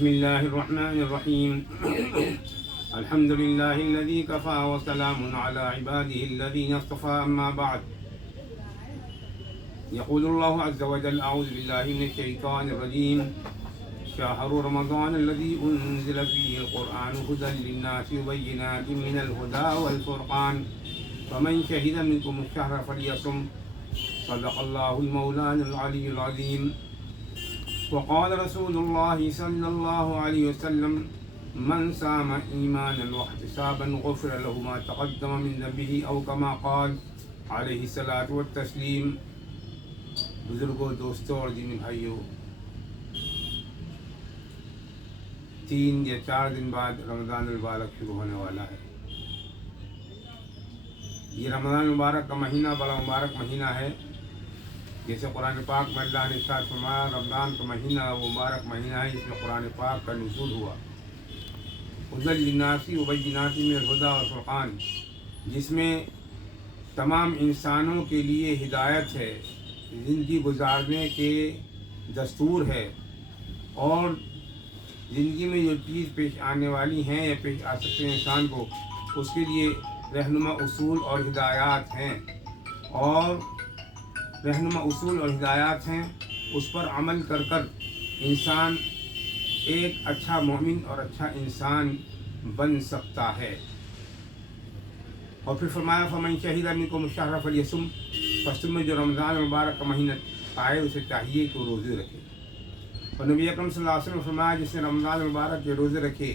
بسم الله الرحمن الرحيم الحمد لله الذي كفى وسلام على عباده الذين اصطفى أما بعد يقول الله عز وجل أعوذ بالله من الشيطان الرجيم شهر رمضان الذي أنزل فيه القرآن هدى للناس وبينات من الهدى والفرقان فمن شهد منكم الشهر فليصم صدق الله المولان العلي العظيم وقال رسول الله صلى الله عليه وسلم من صام ایمانا واحتسابا غفر له ما تقدم من ذنبه او كما قال علیہ الصلاۃ والتسلیم۔ بزرگوں، دوستوں اور دینی بھائیوں، 3 یا 4 دن بعد رمضان المبارک شروع ہونے والا ہے۔ یہ رمضان المبارک کا مہینہ بڑا مبارک مہینہ ہے۔ جیسے قرآن پاک میں اللہ نے ارشاد فرمایا، رمضان کا مہینہ وہ مبارک مہینہ ہے جس میں قرآن پاک کا نزول ہوا۔ ہدی للناس وبینات من الہدی والفرقان، جس میں تمام انسانوں کے لیے ہدایت ہے، زندگی گزارنے کے دستور ہے، اور زندگی میں جو چیز پیش آنے والی ہیں یا پیش آ سکتے ہیں انسان کو، اس کے لیے رہنما اصول اور ہدایات ہیں، اس پر عمل کر کر انسان ایک اچھا مومن اور اچھا انسان بن سکتا ہے۔ اور پھر فرمایا فمن شہد منکم الشہر فلیصم، پس تم میں جو رمضان مبارک کا مہینہ پائے اسے چاہیے کہ وہ روزے رکھے۔ اور نبی اکرم صلی اللہ علیہ وسلم نے فرمایا جس نے رمضان مبارک کے روزے رکھے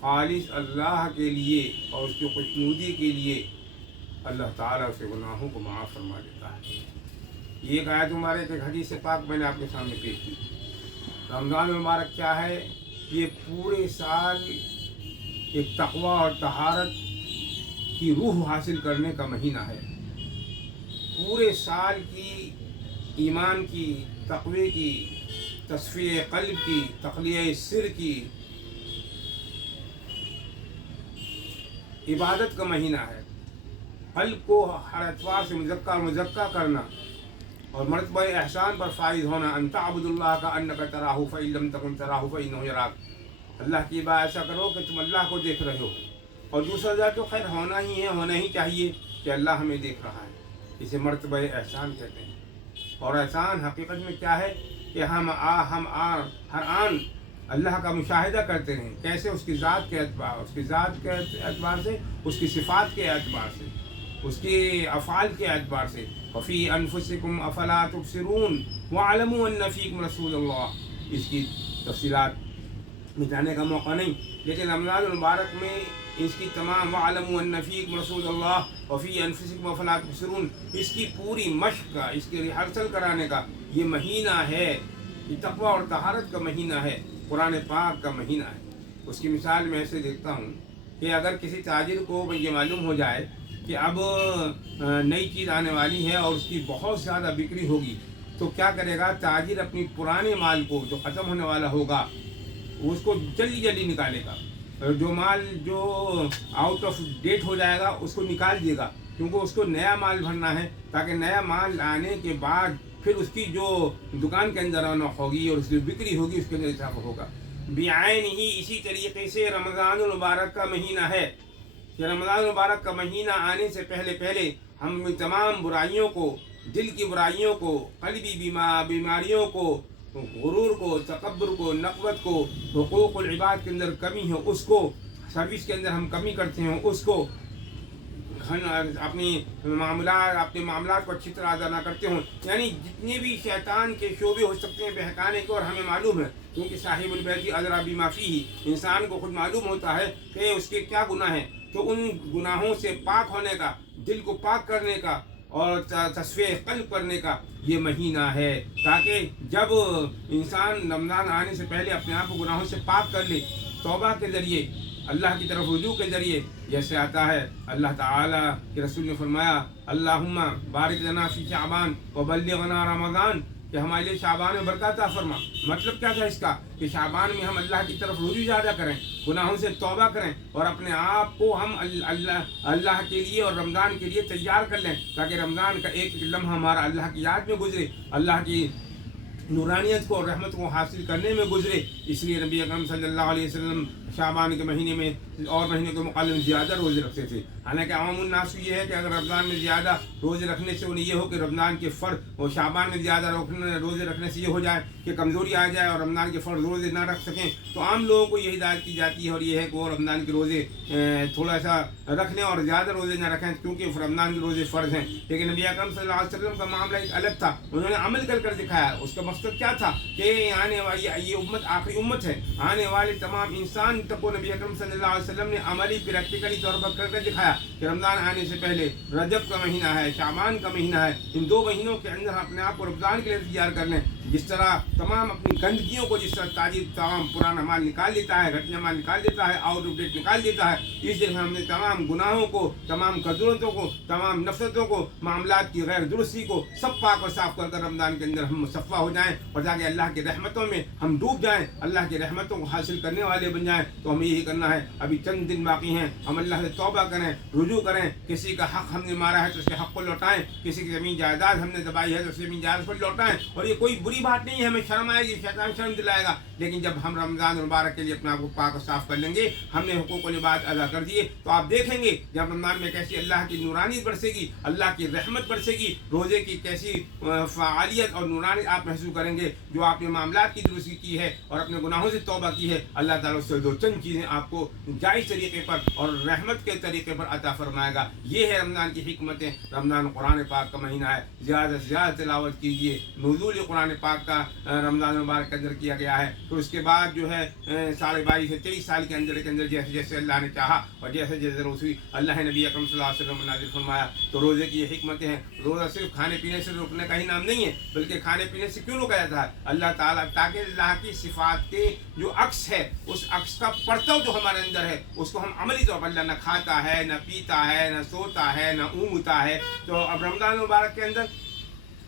خالص اللہ کے لیے اور اس کی خوشنودی کے لیے، اللہ تعالیٰ اسے گناہوں کو معاف فرما دیتا ہے۔ یہ ایک آیت مبارک ایک حدیث پاک میں نے آپ کے سامنے پیش کی۔ رمضان مبارک کیا ہے؟ یہ پورے سال ایک تقوی اور طہارت کی روح حاصل کرنے کا مہینہ ہے۔ پورے سال کی ایمان کی، تقوی کی، تصفیہ قلب کی، تخلیہ سر کی عبادت کا مہینہ ہے۔ قلب کو ہر اعتبار سے مزکہ کرنا اور مرتبہ احسان پر فائز ہونا، ان تعبد اللہ کأنک تراہ فإن لم تکن تراہ فإنہ یراک۔ اللہ کی عبادت ایسا کرو کہ تم اللہ کو دیکھ رہے ہو، اور دوسرا ذات تو خیر ہونا ہی چاہیے کہ اللہ ہمیں دیکھ رہا ہے۔ اسے مرتبہ احسان کہتے ہیں۔ اور احسان حقیقت میں کیا ہے کہ ہم ہر آن اللہ کا مشاہدہ کرتے ہیں، کیسے؟ اس کی ذات کے اعتبار سے، اس کی صفات کے اعتبار سے، اس کے افعال کے اعتبار سے۔ وفی انفسکم افلا تبصرون واعلموا ان فیکم رسول اللہ۔ اس کی تفصیلات میں جانے کا موقع نہیں، لیکن رمضان المبارک میں اس کی تمام واعلموا ان فیکم رسول اللہ وفی انفسکم افلا تبصرون، اس کی پوری مشق کا، اس کی ریہرسل کرانے کا یہ مہینہ ہے۔ یہ تقوی اور طہارت کا مہینہ ہے، قرآن پاک کا مہینہ ہے۔ اس کی مثال میں ایسے دیکھتا ہوں کہ اگر کسی تاجر کو یہ معلوم ہو جائے کہ اب نئی چیز آنے والی ہے اور اس کی بہت زیادہ بکری ہوگی، تو کیا کرے گا؟ تاجر اپنی پرانے مال کو جو ختم ہونے والا ہوگا اس کو جلدی نکالے گا، جو مال جو آؤٹ آف ڈیٹ ہو جائے گا اس کو نکال دے گا، کیونکہ اس کو نیا مال بھرنا ہے، تاکہ نیا مال آنے کے بعد پھر اس کی جو دکان کے اندر رونق ہوگی اور اس کی بکری ہوگی اس کے اندر اضافہ ہوگا۔ بعین ہی اسی طریقے سے رمضان المبارک کا مہینہ ہے کہ رمضان المبارک کا مہینہ آنے سے پہلے ہم تمام برائیوں کو، دل کی برائیوں کو، قلبی بیماریوں کو، غرور کو، تکبر کو، نقوت کو، حقوق العباد کے اندر کمی ہو اس کو، سروس کے اندر ہم کمی کرتے ہیں اس کو، اپنے معاملات کو اچھی طرح ادا نہ کرتے ہوں، یعنی جتنے بھی شیطان کے شعبے ہو سکتے ہیں بہکانے کے، اور ہمیں معلوم ہے کیونکہ صاحب البیت ادری بما فیہ، انسان کو خود معلوم ہوتا ہے کہ اس کے کیا گناہ ہیں، تو ان گناہوں سے پاک ہونے کا، دل کو پاک کرنے کا اور تصفیہ قلب کرنے کا یہ مہینہ ہے، تاکہ جب انسان رمضان آنے سے پہلے اپنے آپ کو گناہوں سے پاک کر لے، توبہ کے ذریعے، اللہ کی طرف رجوع کے ذریعے، جیسے آتا ہے اللہ تعالیٰ کے رسول نے فرمایا اللہم بارک لنا فی شعبان وبلغنا رمضان، کہ ہمارے لیے شعبان میں برکت عطا فرما۔ مطلب کیا تھا اس کا؟ کہ شعبان میں ہم اللہ کی طرف رجوع زیادہ کریں، گناہوں سے توبہ کریں، اور اپنے آپ کو ہم اللہ کے لیے اور رمضان کے لیے تیار کر لیں، تاکہ رمضان کا ایک لمحہ ہمارا اللہ کی یاد میں گزرے، اللہ کی नूरानियत को और रहमत को हासिल करने में गुजरे। इसलिए नबी अकरम सल्लल्लाहु अलैहि वसल्लम शाबान के महीने में और महीने के मुकाबले ज़्यादा रोज़े रखते थे। हालांकि अवामुन्नास ये है कि अगर रमज़ान में ज़्यादा रोज़े रखने से उन्हें ये हो कि रमज़ान के फ़र्द और शाबान में ज़्यादा रोज़े रखने से ये हो जाए कि कमज़ोरी आ जाए और रमज़ान के फ़र्द रोज़े ना रख सकें, तो आम लोगों को ये हिदायत की जाती है और ये है कि वो रमज़ान के रोज़े थोड़ा सा रख लें और ज़्यादा रोज़े ना रखें, क्योंकि रमज़ान के रोज़े फ़र्ज़ हैं। लेकिन नबी अकरम सल्लल्लाहु अलैहि वसल्लम का मामला एक अलग था, उन्होंने अमल कर दिखाया। उसका मकसद क्या था कि आने वाली ये उम्मत आखिरी उम्मत है, आने वाले तमाम इंसान तक को नबी अकरम सल्लल्लाहु अलैहि वसल्लम ने अमली प्रैक्टिकली तौर पर करके दिखाया कि रमज़ान आने से पहले रजब का महीना है, शाबान का महीना है, इन 2 महीनों के अंदर अपने आप को रमज़ान के लिए तैयार कर लें। जिस तरह तमाम अपनी गंदगियों को, जिस तरह ताजीब तमाम पुराना माल निकाल देता है, घटिया माल निकाल देता है, आउट ऑफ डेट निकाल देता है, इस तरह हमने तमाम गुनाहों को, तमाम कदरतों को, तमाम नफरतों को, मामलात की गैर दुरुस्ती को सब पाक और साफ कर रमज़ान के अंदर हम मुसफ़ा हो जाएँ और ताकि अल्लाह की रहमतों में हम डूब जाएँ, अल्लाह की रहमतों को हासिल करने वाले बन जाएँ। तो हमें यही करना है। अभी चंद दिन बाकी हैं, हम अल्लाह से तौबा करें, रुजू करें। किसी का हक़ हमने मारा है तो उसके हक़ को लौटाएँ, किसी की ज़मीन जायदाद हमने दबाई है तो उसकी ज़मीन जायदाद को लौटाएँ। और ये कोई बुरी बात नहीं है, हमें शर्म आएगी, शैतान शर्म दिलाएगा, लेकिन जब हम रमज़ान मुबारक के लिए अपने आप को पाक और साफ कर लेंगे, हमने हुकूक़ इबाद अदा कर दिए, तो आप देखेंगे जब रमज़ान में कैसी अल्लाह की नूरानी बरसेगी, अल्लाह की रहमत बरसेगी, रोज़े की कैसी फ़ालियत और नूरानी आप महसूस करेंगे। जो आपने मामलात की दुरुस्ती की है और अपने गुनाहों से तौबा की है, अल्लाह ताला उससे 2 चंद चीज़ें आपको जायज़ तरीके पर और रहमत के तरीके पर अता फरमाएगा। ये है रमज़ान की हिकमतें। रमज़ान कुरान पाक का महीना है, ज़्यादा से ज़्यादा तिलावत कीजिए। नुज़ूल कुरान पाक का रमज़ान मुबारक के अंदर किया गया है। तो उसके बाद जो है 22 से 23 साल के अंदर जैसे जैसे अल्लाह ने चाहा और जैसे जैसे रसूल अल्लाह ने नबी अकरम सल्लल्लाहु अलैहि वसल्लम नाज़िल फरमाया। तो रोज़े की ये हिकमतें हैं। रोज़ा सिर्फ खाने पीने से रोकने का ही नाम नहीं है, बल्कि खाने पीने से क्यों रोका जाता है? अल्लाह ताला ताकि अल्लाह की सिफ़ात के जो अक्स है, उस अक्स का पर्तव जो हमारे अंदर है, उसको हम अमली तौर पर, अल्लाह न खाता है, न पीता है, न सोता है, न ऊँघता है। तो अब रमज़ान मुबारक के अंदर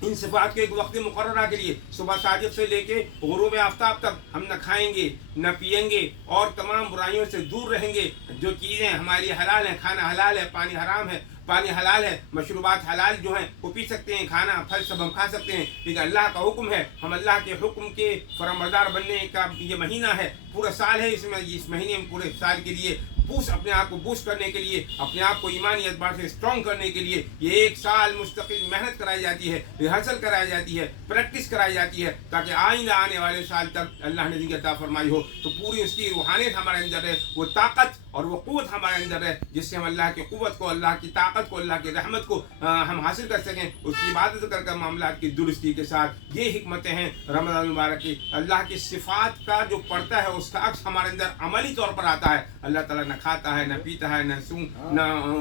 इन सिफात के एक वक्त मुकर्ररा के लिए सुबह साजिद से लेके गुरूब आफ्ताब तक हम न खाएंगे, न पिएंगे और तमाम बुराइयों से दूर रहेंगे। जो चीज़ें हमारी हलाल हैं, खाना हलाल है, पानी हराम है, पानी हलाल है, मशरूबात हलाल जो हैं वो पी सकते हैं, खाना फल सब हम खा सकते हैं, लेकिन अल्लाह का हुक्म है, हम अल्लाह के हुक्म के फरमाबरदार बनने का ये महीना है, पूरा साल है। इसमें इस महीने में पूरे साल के लिए अपने आप को बूस्ट करने के लिए, अपने आप को ईमानी एतबार से स्ट्रॉन्ग करने के लिए ये 1 साल मुस्तकिल मेहनत कराई जाती है, रिहर्सल कराई जाती है, प्रैक्टिस कराई जाती है, ताकि आइंदा आने वाले साल तक अल्लाह ने जिंदगी अता फरमाई हो तो पूरी उसकी रूहानियत हमारे अंदर है, वो ताकत और वो क़ुव्वत हमारे अंदर है, जिससे हम अल्लाह की क़ुव्वत को, अल्लाह की ताकत को, अल्लाह की रहमत को हम हासिल कर सकें। उसकी इबादत कर मामलात की दुरुस्ती के साथ ये हिकमतें हैं रमज़ान मुबारक की। अल्लाह की सिफ़ात का जो पड़ता है उसका अक्स हमारे अंदर अमली तौर पर आता है। अल्लाह ताला न खाता है, न पीता है, न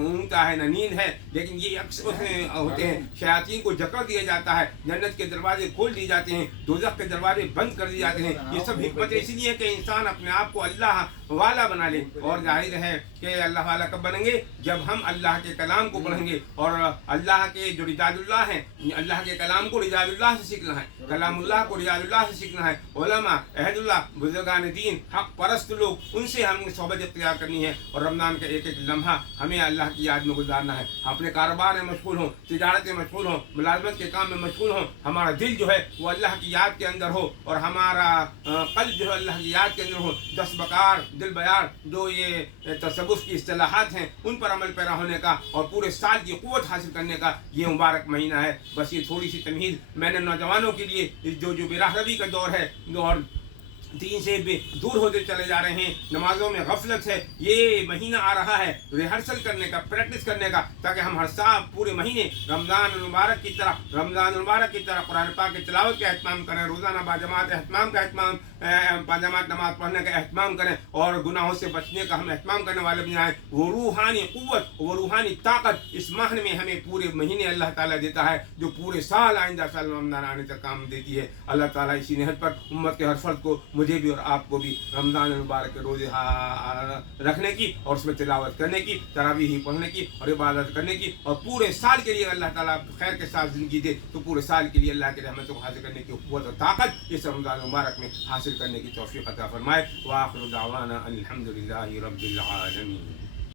ऊँघता है, न नींद है, लेकिन ये अक्स उसमें होते हैं। शयातीन को जकड़ दिया जाता है, जन्नत के दरवाजे खोल दिए जाते हैं, दोज़ख के दरवाजे बंद कर दिए जाते हैं। ये सब हिकमतें इसलिए कि इंसान अपने आप को अल्लाह वाला बना ले। और जाहिर है कि अल्लाह वाला कब बनेंगे? जब हम अल्लाह के कलाम को पढ़ेंगे और अल्लाह के जो रिजादुल्लाह हैं, अल्लाह के कलाम को रिजादुल्लाह से सीखना है, कलामुल्लाह को रिजादुल्लाह से सीखना है। उलमा, अहदुल्लाह, बुजुर्गान दीन, हक परस्त लोग, उनसे हमें सोहबत इख्तियार करनी है और रमज़ान का एक एक लम्हा हमें अल्लाह की याद में गुजारना है। अपने कारोबार में मशगूल हों, तिजारत में मशगूल हों, मुलाजमत के काम में मशगूल हों, हमारा दिल जो है वो अल्लाह की याद के अंदर हो और हमारा क़ल्ब जो है अल्लाह की याद के अंदर हो। 10 बकार दिल बयार जो ये तसव्वुफ़ की इस्तिलाहात हैं उन पर अमल पैरा होने का और पूरे साल की क़ुव्वत हासिल करने का ये मुबारक महीना है। बस ये थोड़ी सी तमहीद मैंने नौजवानों के लिए जो बेराहरबी का दौर है और दीन से दूर होते चले जा रहे हैं, नमाजों में गफलत है, ये महीना आ रहा है रिहर्सल करने का, प्रैक्टिस करने का, ताकि हम हर साल पूरे महीने रमज़ान मुबारक की तरह कुरान पाक की तिलावत का एहतमाम करें, रोज़ाना बाजमात एहतमाम का बाजमात नमाज पढ़ने का एहतमाम करें और गुनाहों से बचने का हम एहतमाम करने वाले बन जाएँ। वो रूहानी क़ुव्वत, वो रूहानी ताकत इस माह में हमें पूरे महीने अल्लाह ताला देता है, जो पूरे साल आइंदा साल रमज़ान आने तक काम देती है। अल्लाह ताला इसी निहत पर उम्मत के हर फर्द को, मुझे भी और आपको भी रमज़ान मुबारक के रोज़े रखने की और उसमें तिलावत करने की, तरावीह पढ़ने की और इबादत करने की और पूरे साल के लिए अल्लाह ताला खैर के साथ ज़िंदगी दे तो पूरे साल के लिए अल्लाह की रहमतों को हासिल करने की क़ुव्वत और ताकत इस रमज़ान मुबारक में हासिल करने की तौफ़ीक़ अता फ़रमाए। व आख़िरु दावाना अनिल हम्दुलिल्लाहि रब्बिल आलमीन।